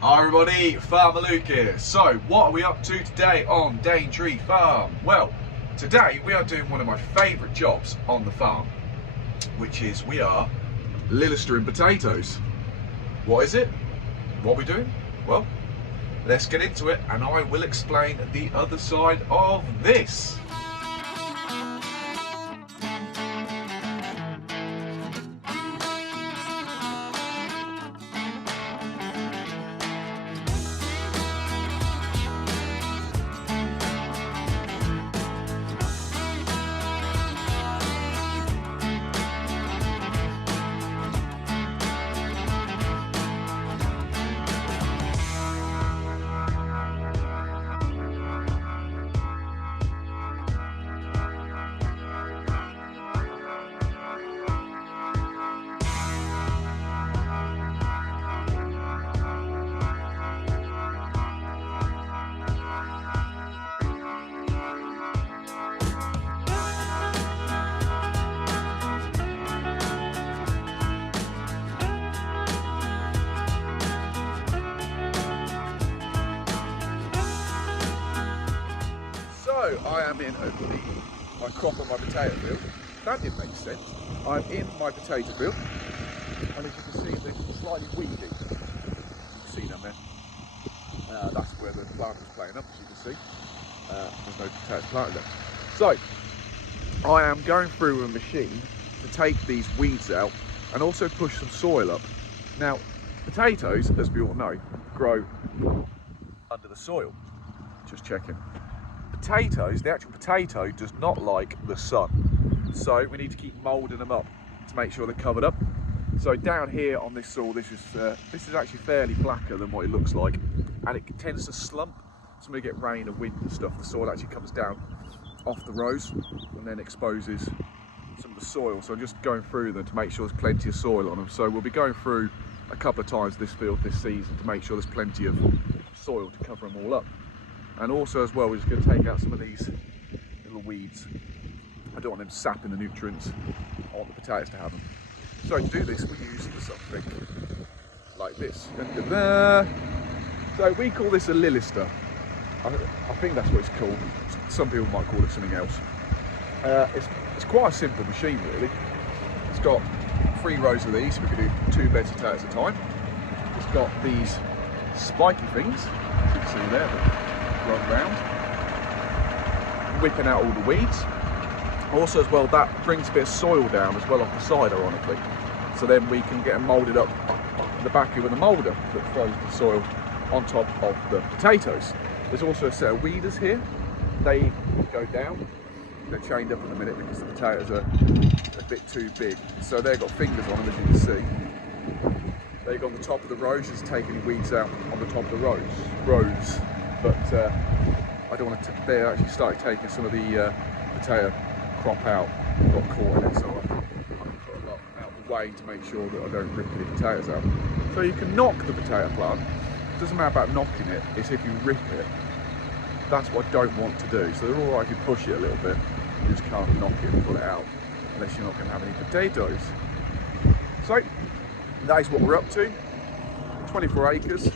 Hi everybody, Farmer Luke here. So what are we up to today on Daintree Farm? Well, today we are doing one of my favourite jobs on the farm, which is we are lilistering potatoes. What is it? What are we doing? Well, let's get into it and I will explain the other side of this. So I am in my crop on my potato field. That didn't make sense. I'm in my potato field, and as you can see, it's slightly weedy. You can see down there. That's where the plant was playing up, as you can see. There's no potato planted there. So I am going through a machine to take these weeds out and also push some soil up. Now, potatoes, as we all know, grow under the soil. Just checking. Potatoes, the actual potato does not like the sun, so we need to keep moulding them up to make sure they're covered up. So down here on this soil, this is actually fairly blacker than what it looks like, and it tends to slump. So when we get rain and wind and stuff, the soil actually comes down off the rows and then exposes some of the soil. So I'm just going through them to make sure there's plenty of soil on them. So we'll be going through a couple of times this field this season to make sure there's plenty of soil to cover them all up. And also as well, we're just going to take out some of these little weeds. I don't want them sapping the nutrients. I want the potatoes to have them. So to do this, we use something like this. So we call this a lilister. I think that's what it's called. Some people might call it something else. It's quite a simple machine really. It's got 3 rows of these. We can do 2 beds of potatoes at a time. It's got these spiky things, as you can see there, that run round, whipping out all the weeds. Also as well, that brings a bit of soil down as well off the side, ironically. So then we can get them moulded up in the back here with a moulder that throws the soil on top of the potatoes. There's also a set of weeders here. They go down. They're chained up at the minute because the potatoes are a bit too big. So they've got fingers on them, as you can see. They go on the top of the rows, just take any weeds out on the top of the rows. But I don't want to. They actually started taking some of the potato crop out, got caught in it, so I put a lot out of the way to make sure that I don't rip any potatoes out. So you can knock the potato plant. It doesn't matter about knocking it, it's if you rip it. That's what I don't want to do. So they're alright if you push it a little bit, you just can't knock it and pull it out unless you're not going to have any potatoes. So that is what we're up to. 24 acres.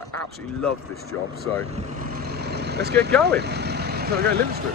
I absolutely love this job, so let's get going. So we're going to Livingston.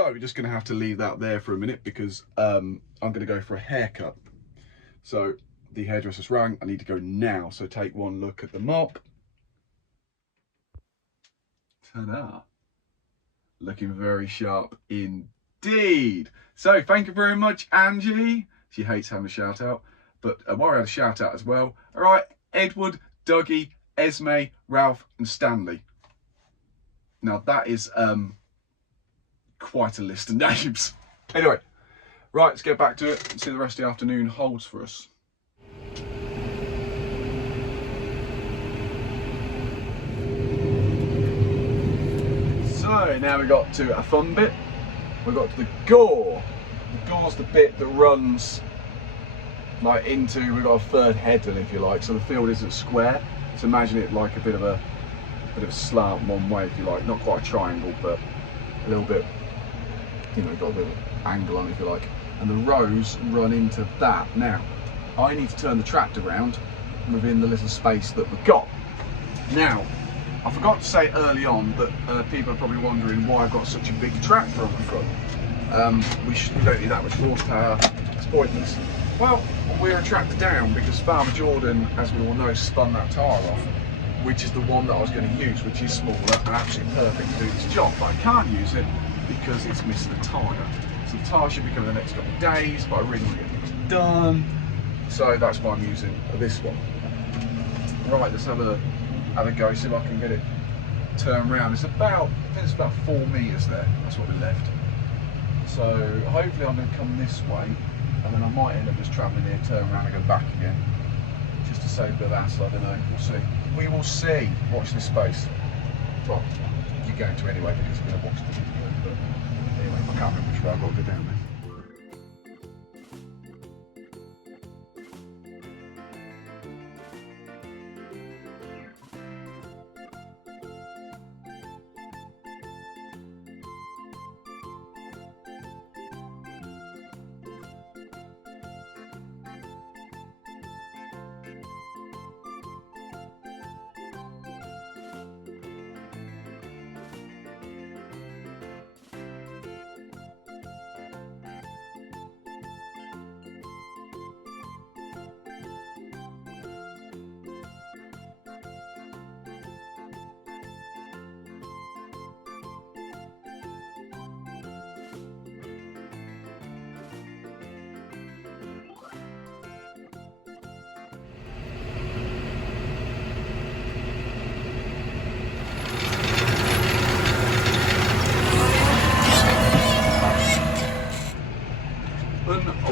So we're just going to have to leave that there for a minute because I'm going to go for a haircut. So the hairdresser's rang, I need to go now. So take one look at the mop. Ta-da. Looking very sharp indeed. So thank you very much, Angie. She hates having a shout out, but Maury had a shout out as well. All right, Edward, Dougie, Esme, Ralph and Stanley. Now that is quite a list of names. Anyway, right, let's get back to it and see what the rest of the afternoon holds for us. So now we got to a fun bit. We got to the gore. The gore's the bit that runs like into, we've got a third headland if you like, so the field isn't square. So imagine it like a bit of a slant one way if you like, not quite a triangle, but a little bit, you know, got a bit of angle on it if you like. And the rows run into that. Now, I need to turn the tractor around within the little space that we've got. Now, I forgot to say early on that people are probably wondering why I've got such a big tractor on the front. We don't need that much horsepower, it's pointless. Well, we're a tractor down because Farmer Jordan, as we all know, spun that tyre off, which is the one that I was going to use, which is smaller and absolutely perfect to do this job. But I can't use it because it's missing a tyre. So the tyre should be coming the next couple of days, but I really want to get things done. So that's why I'm using this one. Right, let's have a go, see if I can get it turned around. It's about, I think it's about 4 metres there. That's what we left. So hopefully I'm going to come this way, and then I might end up just travelling here, turn around and go back again, just to save a bit of hassle. I don't know. We'll see. We will see. Watch this space. Well, you're going to anyway because you're going to watch the video. But anyway, I can't remember which way I've got to go down there.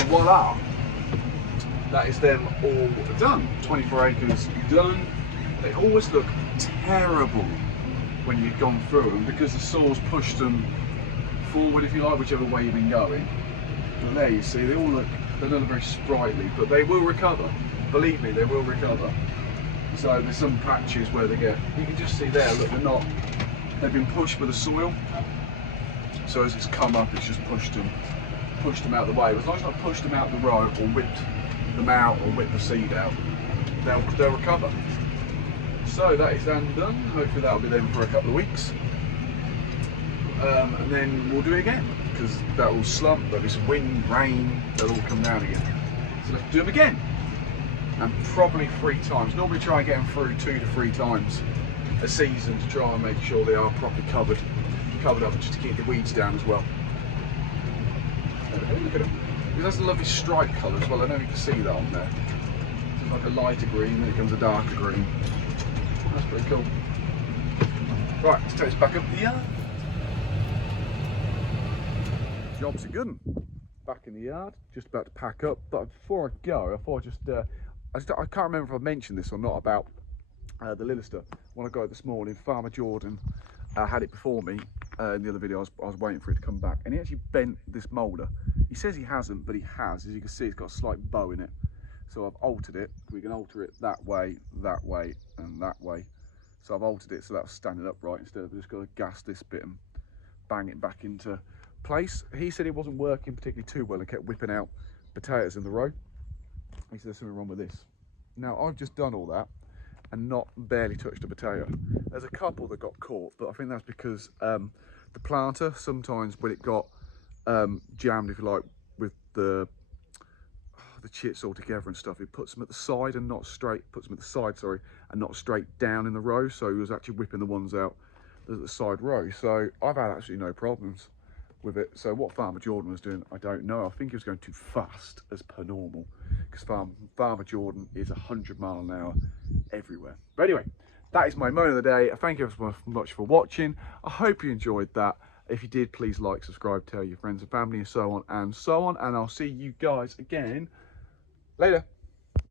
Voila, that is them all done. 24 acres done. They always look terrible when you've gone through them because the saw's pushed them forward, if you like, whichever way you've been going. But there you see, they don't look very sprightly, but they will recover. Believe me, they will recover. So there's some patches where they get, you can just see there, look, they've been pushed with the soil. So as it's come up, it's just pushed them out of the way. But as long as I pushed them out the road or whipped them out or whipped the seed out, they'll recover. So that is done. Hopefully that'll be them for a couple of weeks. And then we'll do it again because that will slump, there'll be some wind, rain, they'll all come down again. So let's do them again. And probably 3 times. Normally try and get them through 2 to 3 times a season to try and make sure they are properly covered up, just to keep the weeds down as well. Look at it. That's a lovely stripe colour as well. I know you can see that on there. It's like a lighter green, then it becomes a darker green. That's pretty cool. Right, let's take this back up the yard. Jobs are good. Back in the yard, just about to pack up. But before I go, I thought I can't remember if I mentioned this or not about the Lillister. When I got it this morning, Farmer Jordan had it before me in the other video. I was waiting for it to come back, and he actually bent this moulder. He says he hasn't, but he has. As you can see, it's got a slight bow in it. So I've altered it. We can alter it that way, and that way. So I've altered it so that's standing upright instead of just got to gas this bit and bang it back into place. He said it wasn't working particularly too well and kept whipping out potatoes in the row. He said there's something wrong with this. Now I've just done all that and not barely touched a potato. There's a couple that got caught, but I think that's because the planter, sometimes when it got jammed, if you like, with the chits all together and stuff. It puts them at the side and not straight, puts them at the side, sorry, and not straight down in the row. So he was actually whipping the ones out at the side row. So I've had absolutely no problems with it. So what Farmer Jordan was doing, I don't know. I think he was going too fast as per normal, because Farmer Jordan is 100 mile an hour everywhere. But anyway, that is my moment of the day. Thank you so much for watching. I hope you enjoyed that. If you did, please like, subscribe, tell your friends and family, and so on and so on. And I'll see you guys again later.